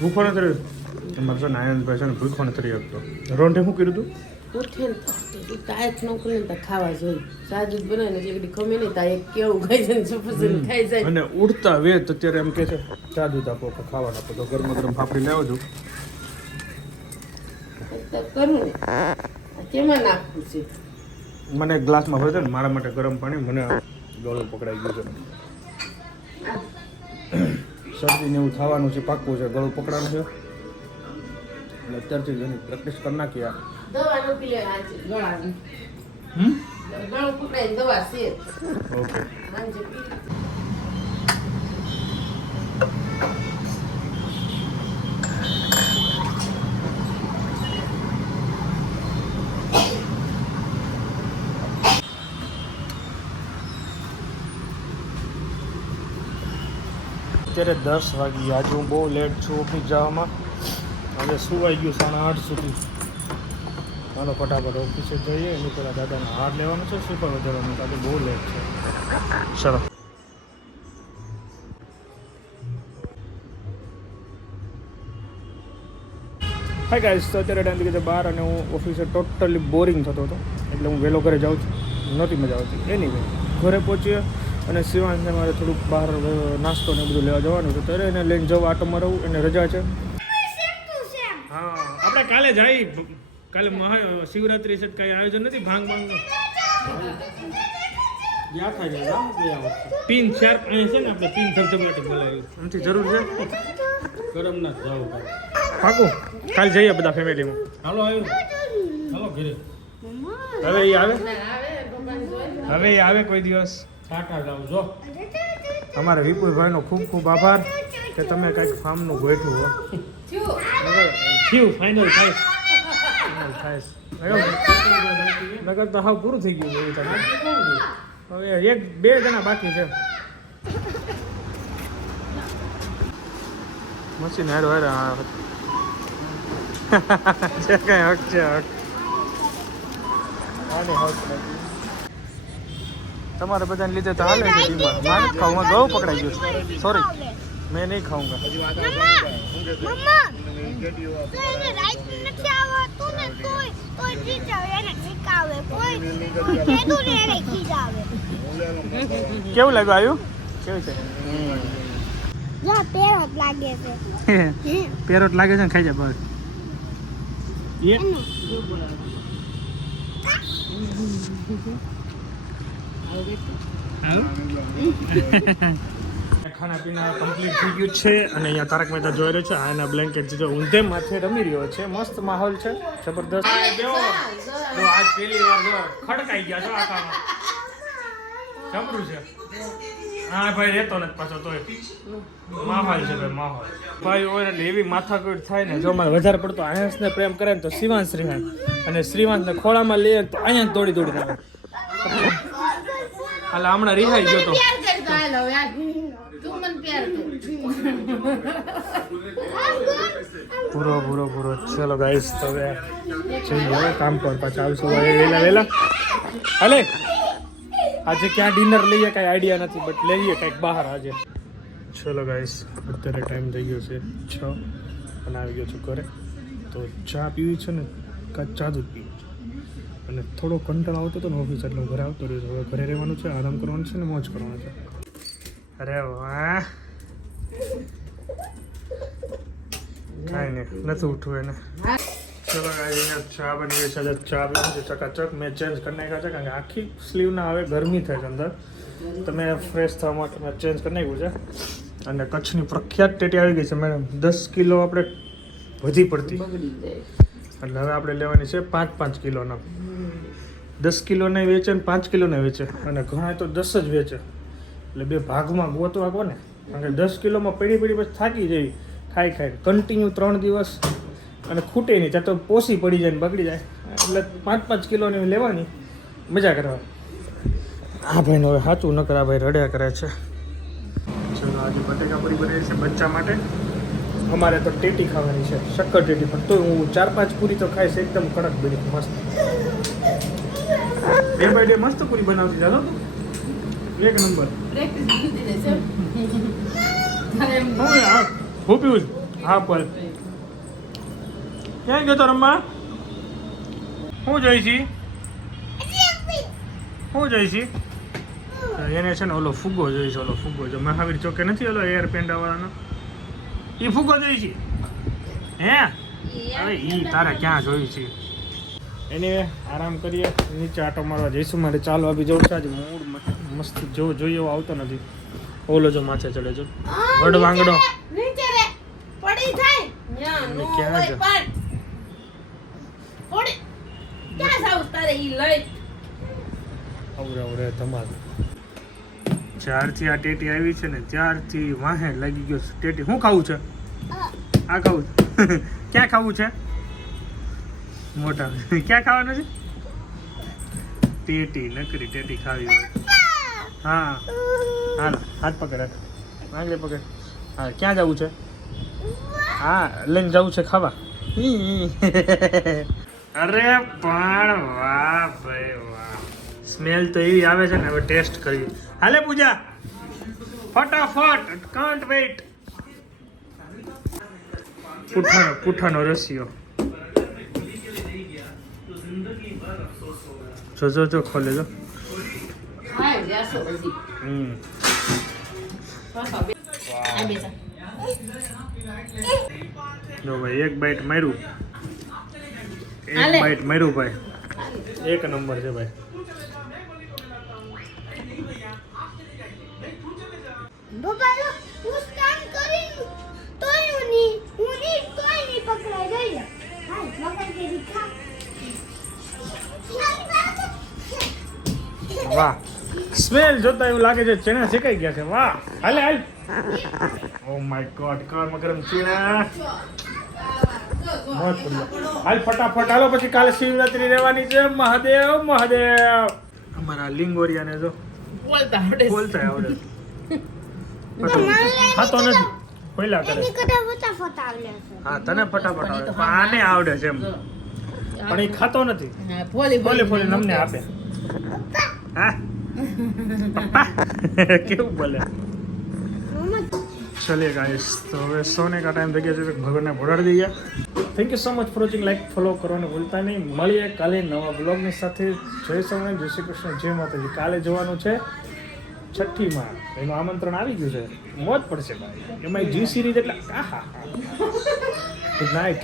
ભૂખો નથી રહ્યો તમારે છે ને આનંદભાઈ છે ને ભૂખો નથી રહ્યો તો રોંઢે શું કર્યું તું ઉઠે ને તાય જ ન કરે ને ખાવા જોઈએ સાદુ જ બનાવે ને એટલે ખમે નહીં તા એક કેવું ખાઈ જાય ને સફરજન ખાઈ જાય અને ઉડતા વેત અત્યારે એમ કે છે ચા દૂધ આપો કે ખાવાનું આપો તો ગરમ ગરમ ફાફડી લાવો છું તો કરું ને તેમાં નાખવું છે મને એક ગ્લાસમાં ભરશે ને મારા માટે ગરમ પાણી મને ગળું પકડાઈ ગયું છે શરદી ને એવું થવાનું છે પાકવું છે ગળું પકડાનું છે એટલે અત્યારથી જ એની પ્રેક્ટિસ કરી નાખી આ દવા નો પીલે આજે ગળાની ગળું પકડાય દવા છે ઓકે આજે અત્યારે 10 વાગી આજે હું બહુ લેટ છું ઓફિસ જવામાં આજે સુવાઈ ગયું 8:30 સુધી ચાલો ફટાફટ ઓફિસે જઈએ એની પહેલાં દાદાને હાર લેવાનો છે સુપર વધારવાનું આજે બહુ લેટ છે ચલો હાય ગાઈસ તો અત્યારે ટાઈમ થઈ ગયો છે 12 અને હું ઓફિસે ટોટલી બોરિંગ થતો હતો એટલે હું વહેલો ઘરે જાઉં છું નહોતી મજા આવતી એની ઘરે પહોંચીએ અને શિવાંશને મારે થોડુંક બહાર નાસ્તો ને બધું લેવા જવાનું છે ત્યારે એને લઈને જવા આટો મારવું એને રજા છે હા આપણે કાલે જઈ કાલે શિવરાત્રી છે કઈ આયોજન નથી ભાંગ યા થાય છે પિન 4 અહીં છે ને આપણે પિન ધબધબાટી બોલાવી એમથી જરૂર છે ગરમ ના જાવ પાકું કાલે જઈએ બધા ફેમિલીમાં હાલો હાલો ઘરે હવે એ આવે હવે એ આવે કોઈ દિવસ ટાટા જાવ જો અમારા વિપુલભાઈનો ખૂબ ખૂબ આભાર કે તમે કંઈક ફાર્મનું ગોઠવું હો થયું ફાઇનલ થાય નગર તો હાવ પૂરું થઈ ગયું એવું તમે હવે 1-2 જણા બાકી છે મશીન હારો હારો છે કઈ હક છે હક આને હક નથી તમારે બધાને લીધે તો હાલે છે ડીમાર મારે જ ખાવું ગળું પકડાઈ ગયું સોરી मैं नहीं खाऊंगा मम्मा तूने राइट નથી આવતું ને કોઈ ચીજ આવે એને શીખાવે કોઈ કેદું ને એને ખીજાવે કેવું લાગ્યું આયુ કેવું છે યા પેરોટ લાગે છે પેરોટ લાગે છે ને ખાઈ જા બસ ખાના પીના કમ્પ્લીટ થઈ ગયું છે અને અહીંયા તારક મહેતા જોઈ રહ્યો છે આ એના બ્લેન્કેટ જીધો ઊંધે માથે રમી રહ્યો છે મસ્ત માહોલ છે જબરદસ્ત આજ પહેલી વાર જો ખડકાઈ ગયા છો આખામાં જબરું છે હા ભાઈ રહેતો નથી પાછો તોય માહોલ છે ભાઈ માહોલ ભાઈ હોય એટલે એવી માથાકૂટ થાય ને જો મારે વધારે પડતો આયંશને પ્રેમ કરે ને તો શ્રીવાંશ શ્રીવાંશ અને શ્રીવાંશને ખોળામાં લઈએ તો અહીંયા દોડી દોડી આવે હાલ હમણાં રિહાઈ ગયો તો પૂરો ચલો ગાઈસ તો હવે જઈએ કામ પર પાછા આવશું વેલા હાલે આજે ક્યાં ડિનર લઈએ કાંઈ આઈડિયા નથી બટ લઈએ કાંઈક બહાર આજે ચલો ગાઈસ અત્યારે ટાઈમ થઈ ગયો છે 6 અને આવી ગયો છું ઘરે તો ચા પીવી છે ને ચા દૂધ પીવું છે અને થોડો કંટાળો આવતો હતો ને ઓફિસ એટલે હું ઘરે આવતો રહ્યો છું હવે ઘરે રહેવાનું છે આરામ કરવાનું છે ને મોજ કરવાનું છે અરે વાહ કાંઈ નહીં નથી ઉઠવું એને ચલો અહીંયા ચા બની ગઈ છે ચા બની છે ચકાચક મેં ચેન્જ કરી નાખ્યા છે કારણ કે આખી સ્લીવ ના આવે ગરમી થાય છે અંદર તો મેં ફ્રેશ થવા માટે મેં ચેન્જ કરી નાખ્યું છે અને કચ્છની પ્રખ્યાત ટેટી આવી ગઈ છે મેડમ 10 કિલો આપણે વધી પડતી એટલે હવે આપણે લેવાની છે 5-5 કિલોના 10 કિલોને વેચે ને 5 કિલોને વેચે અને ઘણા તો 10 જ વેચે એટલે બે ભાગમાં ગોતવા કહો ને કારણ કે 10 કિલોમાં પડી પછી થાકી જવી ખાઈ કન્ટિન્યુ 3 દિવસ અને ખૂટે નહીં ત્યાં તો પોસી પડી જાય ને બગડી જાય એટલે 5-5 કિલોની લેવાની મજા કરવા હા ભાઈને હવે સાચું ન કરા ભાઈ રડ્યા કરે છે ચલો આજે બટેકા પૂરી બનાવી છે બચ્ચા માટે અમારે તો ટેટી ખાવાની છે શક્કર ટેટી પણ તો હું 4-5 પૂરી તો ખાઈશ એકદમ કડક બની મસ્ત 2 બાય 2 મસ્ત પૂરી બનાવતી ચાલો એક નંબર હું પીવું હા બોલ ક્યાં ગયો તો રમવા શું જોઈ છી શું જોઈ છી એને છે ને ઓલો ફુગ્ગો જોઈ છે ઓલો ફુગ્ગો જો મહાવીર ચોકે નથી ઓલો એર પેંડા વાળાનો એ ફુગ્ગો જોઈ છે હે હવે ઈ તારે ક્યાં જોઈ છે એને આરામ કરીએ નીચે આટો મારવા જઈશું મારે ચાલવા બી જવું છે આજે મૂડ મસ્ત જો જોઈએ એવો આવતો નથી ઓલો જો માથે ચડે જો વડવાંગડો નીચે રે પડી જાય ન્યા નો ક્યાં હોય છે? પણ પડી ક્યાં જાવ તારે ઈ લઈ અવરે ધમાલ જ્યારથી આ ટેટી આવી છે ને ત્યારથી વાહે લાગી ગયો છે ટેટી શું ખાવું છે આ ખાવું છે ક્યાં ખાવું છે મોટા ક્યાં ખાવાનું છે ટેટી નકરી ટેટી ખાવી હોય હા હાલ હાથ પકડ હાથ આંગળી પકડ હા ક્યાં જવું છે હા લઈને જવું છે ખાવા અરે પણ વાહ ભાઈ વાહ સ્મેલ તો એવી આવે છે ને હવે ટેસ્ટ કરી હાલે પૂજા ફટાફટ કાન્ટ વેઇટ પુઠાનો રસિયો જો ખોલે જો હાય જાસો બધી પાછા બે આ બેસા જો ભાઈ એક બાઈટ માર્યું હાલે. એક બાઈટ માર્યું ભાઈ એક નંબર છે ભાઈ પપ્પા જો હું સ્ટાર્ટ કરી તોય હું ની તોય ની પકડાઈ ગઈ હા મગર કે દીખા વાહ સ્મેલ જોતા એવું લાગે છે ચણા શેકાઈ ગયા છે વાહ હાલે હાલ ઓ માય ગોડ ગરમ ગરમ ચણા મસ્ત હાલ ફટાફટ હાલો પછી કાલે શિવરાત્રી રહેવાની છે મહાદેવ મહાદેવ અમારા લિંગોરિયાને જો બોલતા આવડે બોલતા આવડે ખાતો નથી પહેલા કરે એની કટા ફટાફટ આવલે છે હા તને ફટાફટ આવડે પણ આને આવડે છે એમ પણ એ ખાતો નથી હા ફોલી બોલે નમને આપે હા પપ્પા કેવું બોલે चलिए गाइस तो હવે સોને का टाइम થઈ ગયો છે ભગવાનને ભોળાડી દઈએ thank you so much for watching like follow કરવાનું ભૂલતા નહીં મળીએ કાલે નવા બ્લોગની સાથે જય સોને જય શ્રી કૃષ્ણ જય માતાજી કાલે જવાનું છે છઠ્ઠીમાં એનું આમંત્રણ આવી ગયું છે મોજ પડશે ભાઈ એમાં જી સિરીઝ એટલે આહા ગુડ નાઇટ